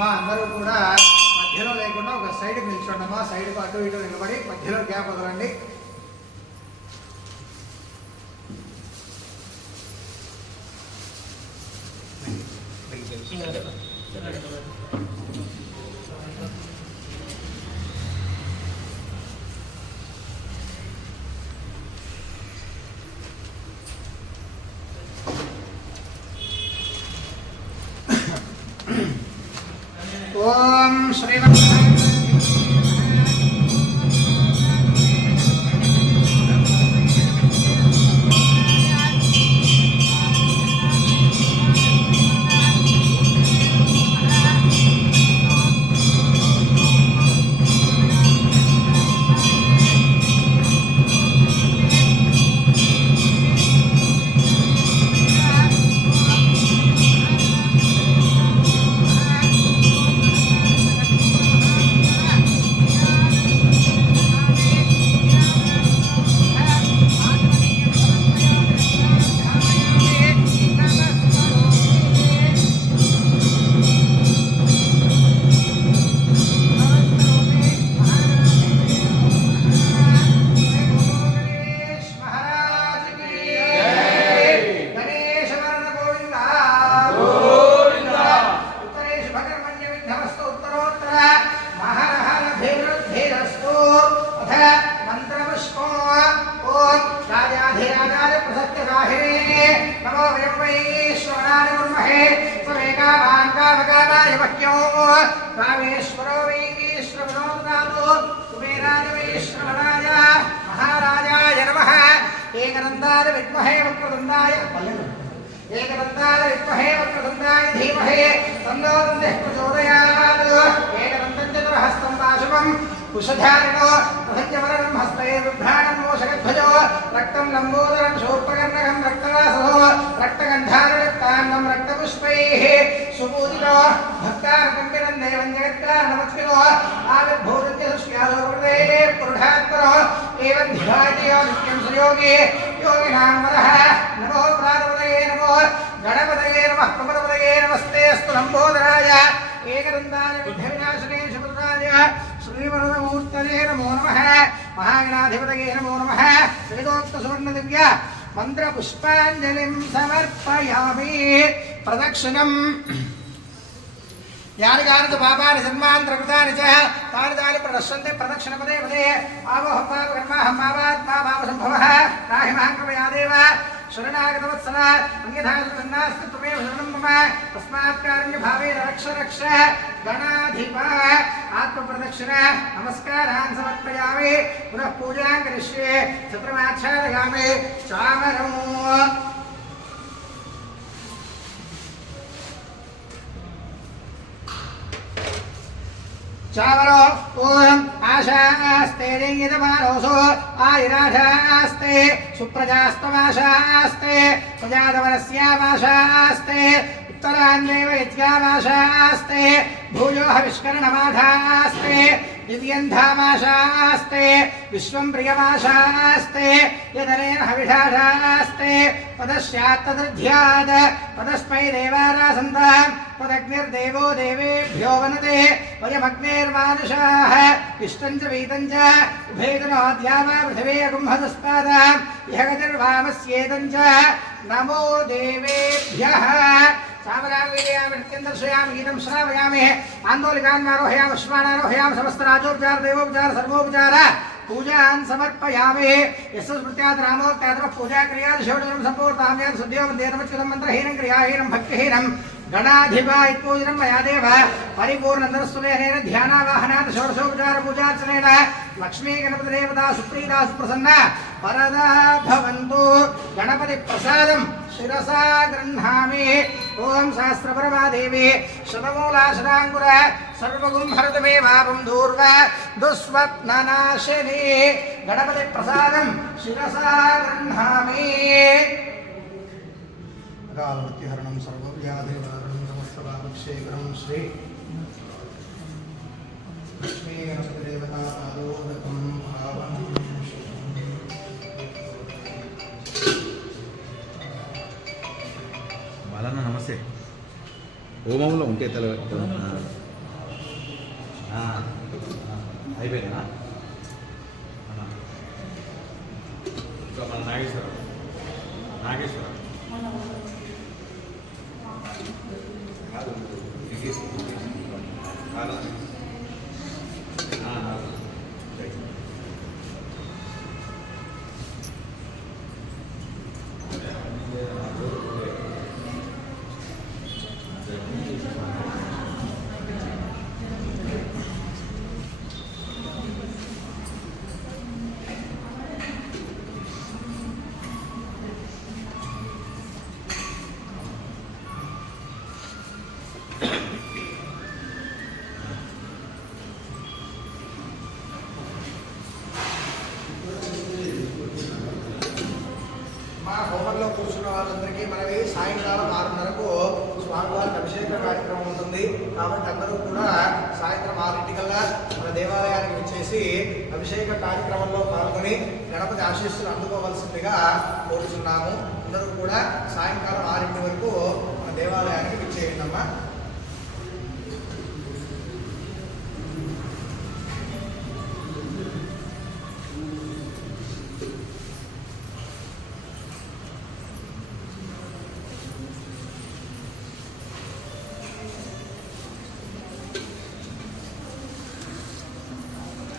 అమ్మా అందరూ కూడా మధ్యలో లేకుండా ఒక సైడ్కి నిల్చోండి అమ్మా. సైడ్కు అటు ఇటు నిలబడి మధ్యలో గ్యాప్ వదలండి. ఓం శ్రీరామ రామేశ్వరో వైశ్రవణోదాతో కుబేరాజవైశ్రవణాయ మహారాజాయ నమః. ఏకదంతాయ విద్మహే వక్రతుండాయ ధీమహి తన్నో దంతః ప్రచోదయాత్. ఏకదంతం చతుర్హస్తం పాశుపం కుశధారిణో ప్రసజ్యవరణం హస్తయే బిభ్రాణం మోషగధ్వజో రక్తం లంబోదరం శోర్పకర్ణకం రక్తవాసో రక్తగంధారక్తాన్నం రక్తపుష్పైః సుపూజితో భక్తారకంబిరం దేవం జగత్కారణమస్మినో ఆవిర్భూతంచ సుష్యాలోకృతే పురుషాత్మనో ఏవం ధివాయో నిత్యం సుయోగి యోగినాం వరః. నమో ప్రాణపతయే నమో గణపతయే నమః ప్రపదపతయే నమస్తే అస్తు లంబోదరాయ ఏకదంతాయ విఘ్నవినాశనే శుభద్రాయ శ్రీవరదమూర్తయే నమో నమః. మహాగణాధిపతయే నమో నమః. వేదోక్త సువర్ణ దివ్య మంత్ర పుష్పాంజలిం సమర్పయామి. ప్రదక్షిణం యాని కాని పాపాని సన్మాంతరకృతాని చ తాని తాని ప్రదర్శన్తే ప్రదక్షిణ పదే పదే. ఆవోహం పాప కర్మాహం మావాత్మా పాప సంభవః నాహి మాం కృపయాదేవ శరణాగతవత్సల అన్యథాస్తి త్వమేవ శరణం మమ తస్మాత్ కారుణ్య భావేన రక్ష రక్ష. గణాధిప ఆత్మప్రదక్షిణ నమస్కారాన్ సమర్పయామి. పునః పూజాం కరిష్యే. ఛత్రమాచ్ఛాదయామి. చామరం చావరో ఓం ఆశాస్తే లింగితమానోసో ఆయురాధాస్తే సుప్రజాస్తమాశాస్తే ప్రజాదవరస్యామాశాస్తే ఉత్తరాన్నేవ యజ్ఞామాశాస్తే భూయో హవిష్కరణమాధాస్తే దివ్యంధామాశాస్తే విశ్వం ప్రియమాశాస్తే యదనేన హవిషాశాస్తే తదస్యాత్తదధ్యాద్ తదస్మై దేవారాసంతాం తదగ్నిర్దేవో దేవేభ్యో వనతే వయమగ్నేర్మానుషాః ఇష్టం చ వీతం చ ఉభేదనో ద్యావా పృథివీ అగుంహతస్పాదాం ఇహ గతిర్వామస్యేదం చ నమో దేవేభ్యః. సామరామీయామి నృత్యం దర్శయామి గీతం శ్రావయామి ఆందోళికాన్నారోహయామి అశ్వానారోహయామి సమస్త రాజోపచార దేవోపచార సర్వోపచార పూజాన్ సమర్పయామి. యస్య స్మృత్యాత్ రామోక్తాతమ పూజా క్రియాది శివజనం సంపూర్ణామ్యాత్ శుద్ధ్యో వందేతమచ్యుతం మంత్రహీనం క్రియాహీనం భక్తిహీనం గణాధిపాయ పూజనం మయా దేవ పరిపూర్ణందరస్తులేన ధ్యానావాహనాత్ షోడశోపచార పూజార్చనేన లక్ష్మీ గణపతి దేవతా సుప్రీతా సుప్రసన్న వరదా భవంతు. గణపతి ప్రసాదం శిరసా గృహ్ణామి. ఓం సహస్రపరమాదేవి శతమూలాశరాంకుర సర్వగుంహరతమేవాపం దూర్వ దుస్వప్ననాశిని. గణపతి ప్రసాదం శిరసా గృహ్ణామి. కాలమృత్యుహరణం సర్వవ్యాధినివారణం సమస్తపాపక్షేకరం శ్రీ లక్ష్మీ గణపతి దేవతా పాదోదకం భావనం. బాలన్న నమస్తే. హోమంలో ఉంటే తల మన నాగేశ్వరం నాగేశ్వరం హోమంలో కూర్చున్న వాళ్ళందరికీ మనవి సాయంకాలం 6:30కు స్వామివారికి అభిషేక కార్యక్రమం ఉంటుంది. కాబట్టి అందరూ కూడా సాయంత్రం 6:00కల్లా మన దేవాలయానికి వచ్చేసి అభిషేక కార్యక్రమంలో పాల్గొని గణపతి ఆశీస్సులు అందుకోవాల్సిందిగా కోరుతున్నాము. అందరూ కూడా సాయంకాలం 6 వరకు మన దేవాలయానికి విచ్చేయండి అమ్మా.